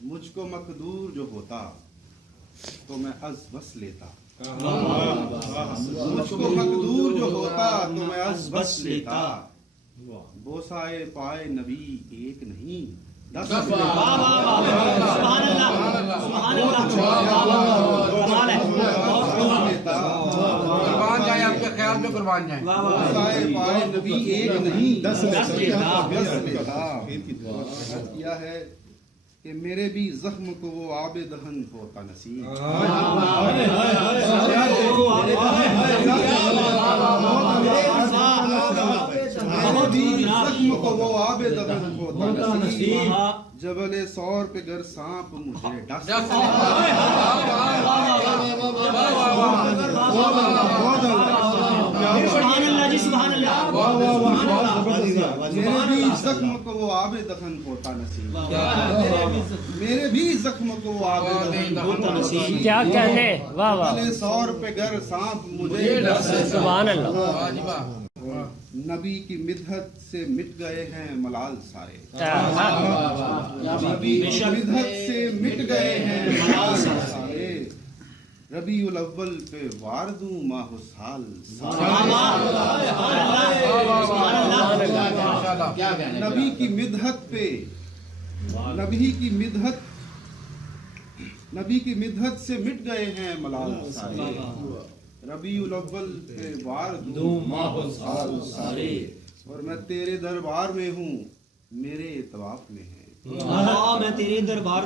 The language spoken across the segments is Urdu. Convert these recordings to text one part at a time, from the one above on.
مجھ کو مقدور جو ہوتا تو میں از بس لیتا، مجھ کو مقدور جو ہوتا تو میں از بس لیتا، بوسائے پائے نبی ایک نہیں 10 قربان جائیں، آپ کے خیال میں قربان جائیں، بوسائے پائے نبی ایک نہیں 10 لیتا۔ کیا ہے کہ میرے بھی زخم کو وہ آب دہن ہوتا نصیب، زخم کو وہ آب دہن ہوتا نصیب، جبل سور پہ گر سانپ مجھے ڈس، میرے بھی زخم کو وہ آب دفن ہوتا نصیب، میرے بھی زخم کو وہ آب دفن ہوتا نصیب، کیا کہنے، واہ واہ، جبل سور پہ گر سانپ مجھے ڈس، سبحان اللہ۔ نبی کی مدحت سے مٹ گئے ہیں ملال سارے، نبی کی مدحت سے مٹ گئے ہیں ملال سارے، ربیع الاول پہ وار دوں ماہ سال نبی کی مدحت پہ، نبی کی مدحت سے مٹ گئے ہیں ملال سارے، ربیع الاول پہ وار دوں ماہ سال سارے، اور میں تیرے دربار میں ہوں میرے طواف میں ہے، میں تیرے دربار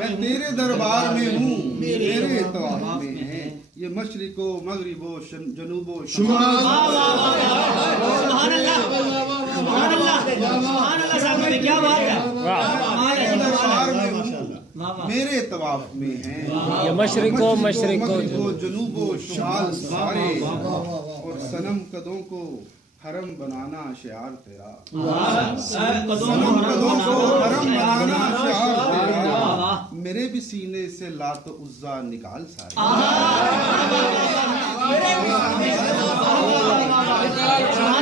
میں ہوں میرے طواف میں ہے، یہ مشرق و مغرب و جنوب و شمال، سبحان اللہ سبحان اللہ سبحان اللہ صاحب، کیا بات ہے، میرے دربار میں ہوں میرے طواف میں ہیں، یہ مشرق و جنوب و شمال سارے، اور صنم قدوں کو حرم بنانا شعار تیرا، صنم قدوں کو حرم بنانا شعار تیرا، میرے بھی سینے سے لات و عزا نکال سارے، سبحان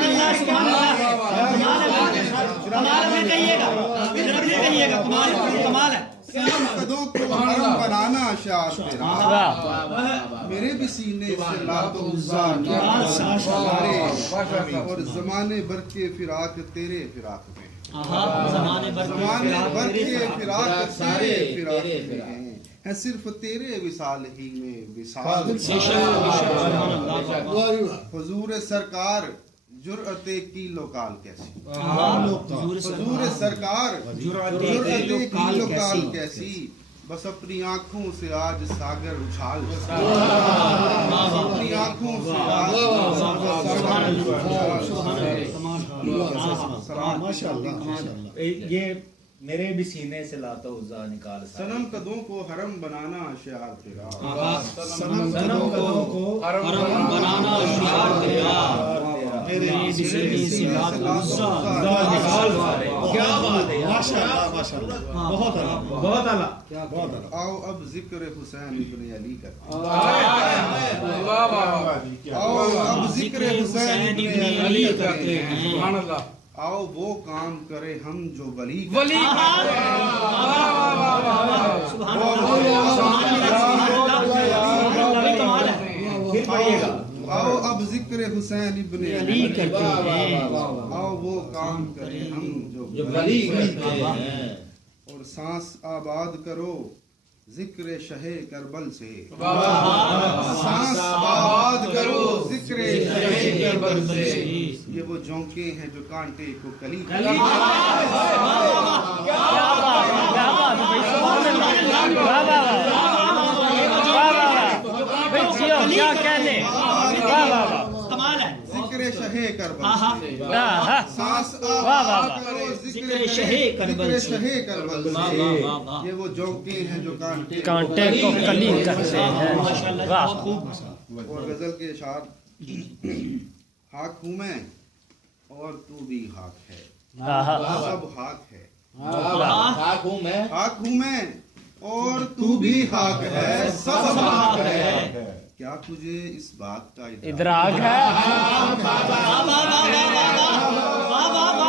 اللہ سبحان اللہ، کمال ہے، صنم قدوں کو حرم بنانا شعار تیرا، میرے بھی سینے سے لات و عزا نکال سارے، اور زمانے بھر کے فراق تیرے فراق میں، زمانے بھر کے فراق تیرے فراق میں ہیں، ہے صرف تیرے وصال ہی میں وصال، حضور سرکار جرأت کی لوکال کیسی، حضور سرکار جرأت کی لوکال کیسی، بس اپنی آنکھوں سے آج ساگر اچھال، اپنی آنکھوں سے آج یہ میرے بھی سینے سے لاتا عزا نکال، صنم قدوں کو حرم بنانا شعار تیرا، صنم قدوں کو حرم بنانا شعار تیرا، میرے بھی سینے سے لات و عزا نکال سارے، کیا بات ہے، ماشاءاللہ ماشاءاللہ، بہت اعلیٰ بہت اعلیٰ۔ آؤ اب ذکر حسین ابن علی کرتے ہیں، آؤ آؤ اب ذکر حسین ابن علی کرتے ہیں، سبحان اللہ، آؤ وہ کام کرے ہم جو ولی ولی آؤ اب ذکر حسین ابن علی کرتے ہیں، آؤ وہ کام کرے ہم جو ولی کرتے ہیں، اور سانس آباد کرو ذکر شہ کربل سے، سانس آباد کرو ذکر شہ کربل سے، یہ وہ جھونکے ہیں جو کانٹے کو کلی کیا کہنے، کمال ہے، ذکر شہ کربل سے، سانس واہ آباد کرو ذکر شہ کربل سے، یہ وہ جھونکے ہیں جو کانٹے کو کلی کرتے ہیں، واہ، اور غزل کے اشعار، خاک ہوں میں اور تو بھی خاک ہے، سب خاک ہے، خاک ہوں میں اور تو بھی خاک ہے، سب خاک ہے، کیا تجھے اس بات کا ادراک ہے؟ واہ واہ واہ،